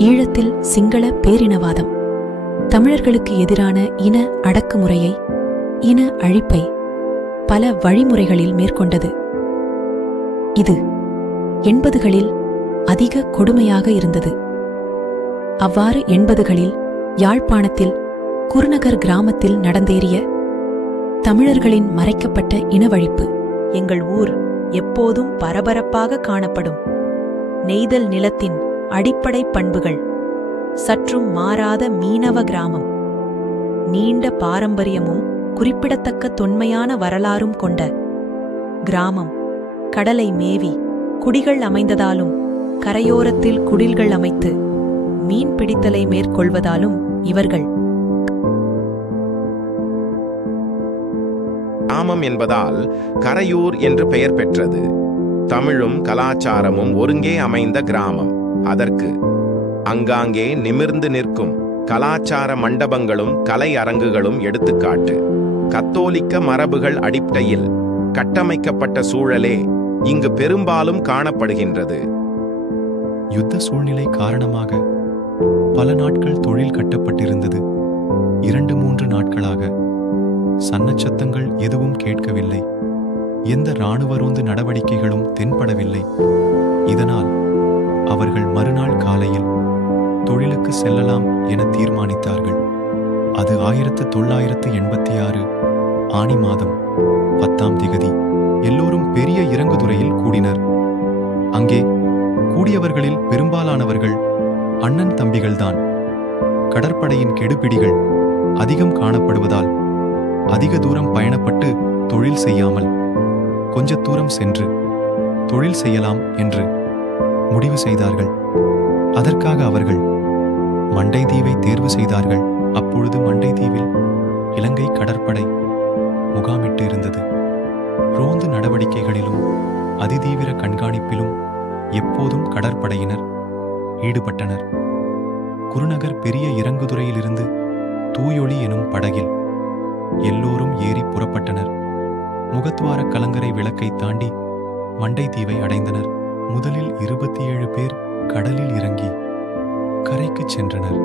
ஈழத்தில் சிங்கள பேரினவாதம். தமிழர்களுக்கு எதிரான இன அடக்குமுறையை இன அழிப்பை பல வழிமுறைகளில் மேற்கொண்டது. இது எண்பதுகளில் அதிக கொடுமையாக இருந்தது. அவ்வாறு எண்பதுகளில் யாழ்ப்பாணத்தில் குருநகர் கிராமத்தில் நடந்தேறிய தமிழர்களின் மறைக்கப்பட்ட இனவழிப்பு எங்கள் ஊர் எப்போதும் பரபரப்பாக காணப்படும். நெய்தல் நிலத்தின் அடிப்படை பண்புகள். சற்றும் மாறாத மீனவ கிராமம். நீண்ட பாரம்பரியமும் குறிப்பிடத்தக்க தொன்மையான வரலாறும் கொண்ட கிராமம். கடலை மேவி குடிகள் அமைந்ததாலும் கரையோரத்தில் குடில்கள் அமைத்து மீன் பிடித்தலை மேற்கொள்வதாலும் இவர்கள். கிராமம் என்பதால் கரையூர் என்று பெயர் பெற்றது. தமிழும் கலாச்சாரமும் ஒருங்கே அமைந்த கிராமம். அதற்கு அங்காங்கே நிமிர்ந்து நிற்கும் கலாச்சார மண்டபங்களும் கலை அரங்குகளும் எடுத்துக்காட்டு. கத்தோலிக்க மரபுகள் அடிப்படையில் கட்டமைக்கப்பட்ட சூழலே இங்கு பெரும்பாலும் காணப்படுகின்றது. யுத்த சூழ்நிலை காரணமாக பல நாட்கள் தொழில் கட்டப்பட்டிருந்தது. இரண்டு மூன்று நாட்களாக சன்னச்சத்தங்கள் எதுவும் கேட்கவில்லை. எந்த இராணுவ ரோந்து நடவடிக்கைகளும் தென்படவில்லை. இதனால் அவர்கள் மறுநாள் காலையில் தொழிலுக்கு செல்லலாம் என தீர்மானித்தார்கள். அது ஆயிரத்து தொள்ளாயிரத்து எண்பத்தி ஆறு ஆணி மாதம் பத்தாம் திகதி. எல்லோரும் பெரிய இறங்குதுறையில் கூடினர். அங்கே கூடியவர்களில் பெரும்பாலானவர்கள் அண்ணன் தம்பிகள்தான். கடற்படையின் கெடுபிடிகள் அதிகம் காணப்படுவதால் அதிக தூரம் பயணப்பட்டு தொழில் செய்யாமல் கொஞ்ச தூரம் சென்று தொழில் செய்யலாம் என்று முடிவு செய்தார்கள். அதற்காக அவர்கள் மண்டை தீவை தேர்வு செய்தார்கள். அப்பொழுது மண்டை தீவில் இலங்கை கடற்படை முகாமிட்டு இருந்தது ரோந்து நடவடிக்கைகளிலும் அதிதீவிர கண்காணிப்பிலும் எப்போதும் கடற்படையினர் ஈடுபட்டனர். குருநகர் பெரிய இறங்குதுறையிலிருந்து தூயொளி எனும் படகில் எல்லோரும் ஏறி புறப்பட்டனர். முகத்வார கலங்கரை விளக்கை தாண்டி மண்டை தீவை அடைந்தனர். முதலில் இருபத்தி ஏழு பேர் கடலில் இறங்கி கரைக்குச் சென்றனர்.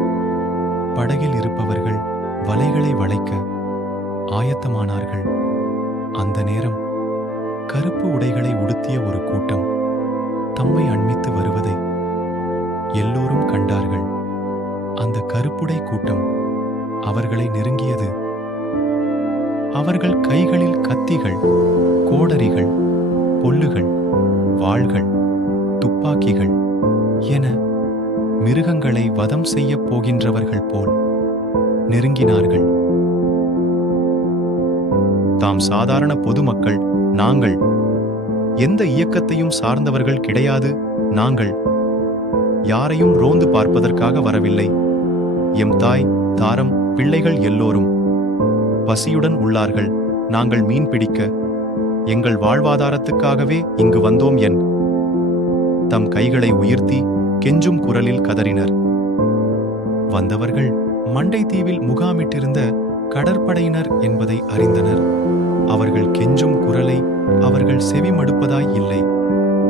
படகில் இருப்பவர்கள் வலைகளை வளைக்க ஆயத்தமானார்கள். அந்த நேரம் கருப்பு உடைகளை உடுத்திய ஒரு கூட்டம் தம்மை அண்மித்து வருவதை எல்லோரும் கண்டார்கள். அந்த கருப்புடை கூட்டம் அவர்களை நெருங்கியது. அவர்கள் கைகளில் கத்திகள் கோடரிகள் பொல்லுகள் வாள்கள் துப்பாக்கிகள் என மிருகங்களை வதம் செய்யப் போகின்றவர்கள் போல் நெருங்கினார்கள். தாம் சாதாரண பொதுமக்கள் நாங்கள் எந்த இயக்கத்தையும் சார்ந்தவர்கள் கிடையாது நாங்கள் யாரையும் ரோந்து பார்ப்பதற்காக வரவில்லை. எம் தாய் தாரம் பிள்ளைகள் எல்லோரும் பசியுடன் உள்ளார்கள். நாங்கள் மீன் பிடிக்க எங்கள் வாழ்வாதாரத்துக்காகவே இங்கு வந்தோம் என் தம் கைகளை உயர்த்தி கெஞ்சும் குரலில் கதறினர். வந்தவர்கள் மண்டை தீவில் முகாமிட்டிருந்த கடற்படையினர் என்பதை அறிந்தனர். அவர்கள் கெஞ்சும் குரலை அவர்கள் செவிமடுப்பதாய் இல்லை.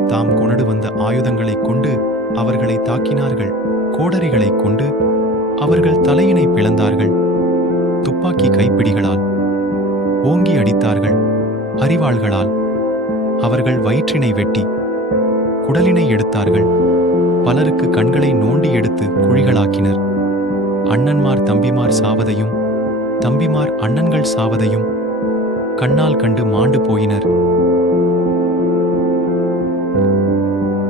தாம் கொணடு வந்த ஆயுதங்களைக் கொண்டு அவர்களை தாக்கினார்கள். கோடரிகளைக் கொண்டு அவர்கள் தலையினை பிளந்தார்கள். துப்பாக்கி கைப்பிடிகளால் ஓங்கி அடித்தார்கள். அறிவாள்களால் அவர்கள் வயிற்றினை வெட்டி குடலினை எடுத்தார்கள். பலருக்கு கண்களை நோண்டி எடுத்து குழிகளாக்கினர். அண்ணன்மார் தம்பிமார் சாவதையும் தம்பிமார் அண்ணன்கள் சாவதையும் கண்ணால் கண்டு மாண்டு போயினர்.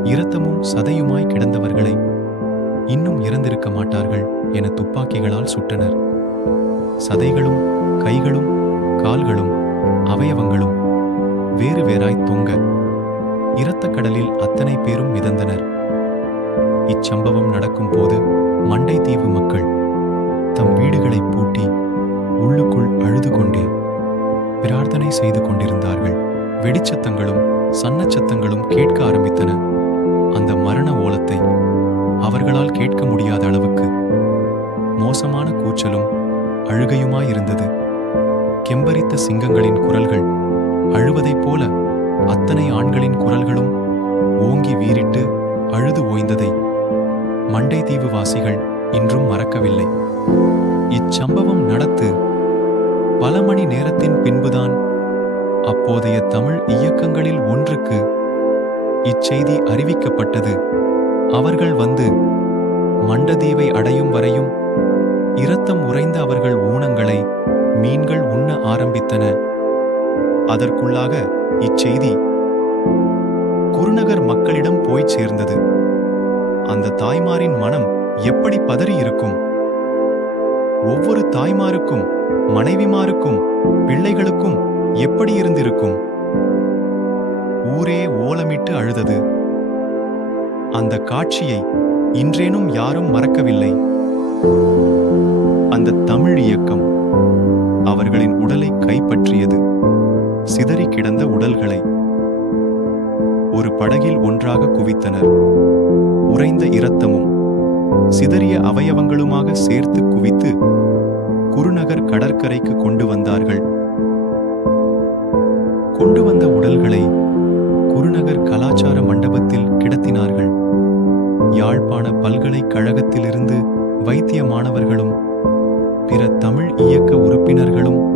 இரத்தமும் சதையுமாய் கிடந்தவர்களை இன்னும் இறந்திருக்க மாட்டார்கள் என துப்பாக்கிகளால் சுட்டனர். சதைகளும் கைகளும் கால்களும் அவயவங்களும் வேறு வேறாய் தொங்க இரத்தக் கடலில் அத்தனை பேரும் மிதந்தனர். இச்சம்பவம் நடக்கும் போது மண்டை தீவு மக்கள் தம் வீடுகளை பூட்டி உள்ளுக்குள் அழுது கொண்டே பிரார்த்தனை செய்து கொண்டிருந்தார்கள். வெடிச்சத்தங்களும் சன்னச்சத்தங்களும் கேட்க ஆரம்பித்தன. அந்த மரண ஓலத்தை அவர்களால் கேட்க முடியாத அளவுக்கு மோசமான கூச்சலும் அழுகையுமாயிருந்தது கெம்பரித்த சிங்கங்களின் குரல்கள் அழுவதைப் போல அத்தனை ஆண்களின் குரல்களும் ஓங்கி வீறிட்டு அழுது ஓய்ந்ததை மண்டைதீவு வாசிகள் இன்றும் மறக்கவில்லை. இச்சம்பவம் நடத்து பல மணி நேரத்தின் பின்புதான் அப்போதைய தமிழ் இயக்கங்களில் ஒன்றுக்கு இச்செய்தி அறிவிக்கப்பட்டது. அவர்கள் வந்து மண்டதீவை அடையும் வரையும் இரத்தம் உறைந்த அவர்கள் ஊனங்களை மீன்கள் உண்ண ஆரம்பித்தன. அதற்குள்ளாக இச்செய்தி குருநகர் மக்களிடம் போய்ச் சேர்ந்தது. அந்த தாய்மாரின் மனம் எப்படி பதறி இருக்கும்? ஒவ்வொரு தாய்மாருக்கும் மனைவிமாருக்கும் பிள்ளைகளுக்கும் எப்படி இருந்திருக்கும்? ஊரே ஓலமிட்டு அழுதது. அந்த காட்சியை இன்றேனும் யாரும் மறக்கவில்லை. அந்த தமிழ் இயக்கம் அவர்களின் உடலை கைப்பற்றியது. சிதறி கிடந்த உடல்களை ஒரு படகில் ஒன்றாக குவித்தனர். உறைந்த இரத்தமும் சிதறிய அவயவங்களுமாக சேர்த்து குவித்து குருநகர் கடற்கரைக்கு கொண்டு வந்தார்கள். கொண்டு வந்த உடல்களை குருநகர் கலாச்சார மண்டபத்தில் கிடத்தினார்கள். யாழ்ப்பாண பல்கலைக்கழகத்திலிருந்து வைத்திய மாணவர்களும் பிற தமிழ் இயக்க உறுப்பினர்களும்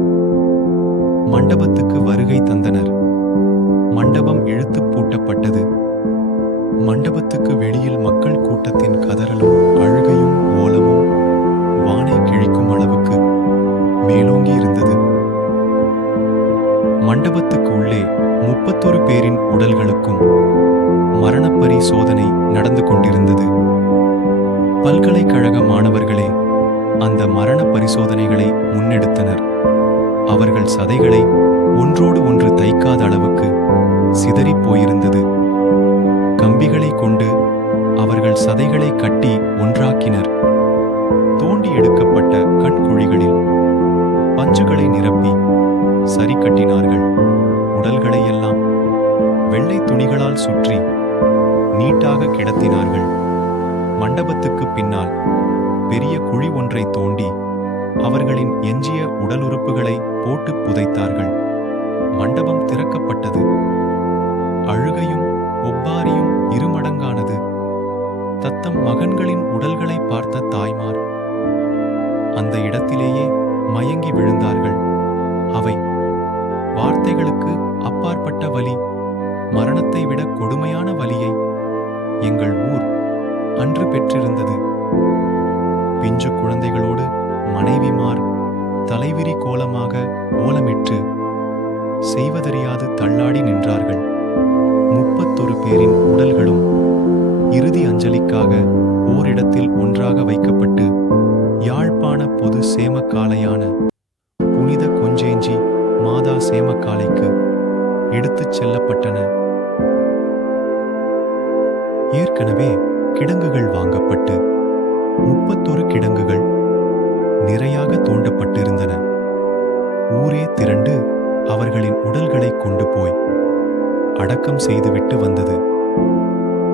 மண்டபத்துக்கு வருகை தந்தனர். மண்டபம் இழுத்து பூட்டப்பட்டது. மண்டபத்துக்கு வெளியில் மக்கள் கூட்டத்தின் கதறலும் அழுகையும் ஓலமும் வானை கிழிக்கும் அளவுக்கு மேலோங்கி இருந்தது. மண்டபத்துக்கு உள்ளே முப்பத்தொரு பேரின் உடல்களுக்கும் மரணப் பரிசோதனை நடந்து கொண்டிருந்தது. பல்கலைக்கழக மாணவர்களே அந்த மரண பரிசோதனைகளை முன்னெடுத்தனர். அவர்கள் சதைகளை ஒன்றோடு ஒன்று தைக்காத அளவுக்கு சிதறிப் போயிருந்தது. கம்பிகளை கொண்டு அவர்கள் சதைகளை கட்டி ஒன்றாக்கினர். தோண்டி எடுக்கப்பட்ட கண்குழிகளில் பஞ்சுகளை நிரப்பி சரி கட்டினார்கள். உடல்களை எல்லாம் வெள்ளை துணிகளால் சுற்றி நீட்டாக கிடத்தினார்கள். மண்டபத்துக்கு பின்னால் பெரிய குழி ஒன்றை தோண்டி அவர்களின் எஞ்சிய உடல் உறுப்புகளை போட்டு புதைத்தார்கள். மண்டபம் திறக்கப்பட்டது. அழுகையும் ஒப்பாரியும் இருமடங்கானது. தத்தம் மகன்களின் உடல்களை பார்த்த தாய்மார். அந்த இடத்திலேயே மயங்கி விழுந்தார்கள். அவை வார்த்தைகளுக்கு அப்பாற்பட்ட வலி மரணத்தை விட கொடுமையான வலியை எங்கள் ஊர் அன்று பெற்றிருந்தது. பிஞ்சு குழந்தைகளோடு மனைவிமார் தலைவிரி கோலமாக ஓலமிட்டு செய்வதறியாது தள்ளாடி நின்றார்கள். முப்பத்தொரு பேரின் உடல்களும் இறுதி அஞ்சலிக்காக ஓரிடத்தில் ஒன்றாக வைக்கப்பட்டு யாழ்ப்பாண பொது சேமக்காலையான புனித கொஞ்சேஞ்சி மாதா சேமக்காலைக்கு எடுத்துச் செல்லப்பட்டன. ஏற்கனவே கிடங்குகள் வாங்கப்பட்டு முப்பத்தொரு கிடங்குகள் நிறையாக தோண்டப்பட்டிருந்தன. ஊரே திரண்டு அவர்களின் உடல்களை கொண்டு போய் அடக்கம் செய்துவிட்டு வந்தது.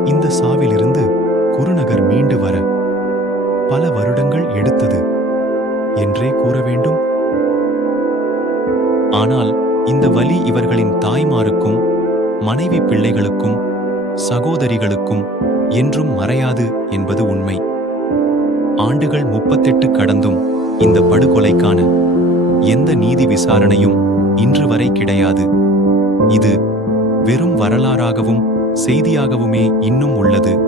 இந்த சாவிலிருந்து குருநகர் மீண்டு வர பல வருடங்கள் எடுத்தது என்றே கூற வேண்டும். ஆனால் இந்த வலி இவர்களின் தாய்மாருக்கும் மனைவி பிள்ளைகளுக்கும் சகோதரிகளுக்கும் என்றும் மறையாது என்பது உண்மை. ஆண்டுகள் முப்பத்தெட்டு கடந்தும் இந்த படுகொலைக்கான எந்த நீதி விசாரணையும் இன்று வரை கிடையாது. இது வெறும் வரலாறாகவும் செய்தியாகவுமே இன்னும் உள்ளது.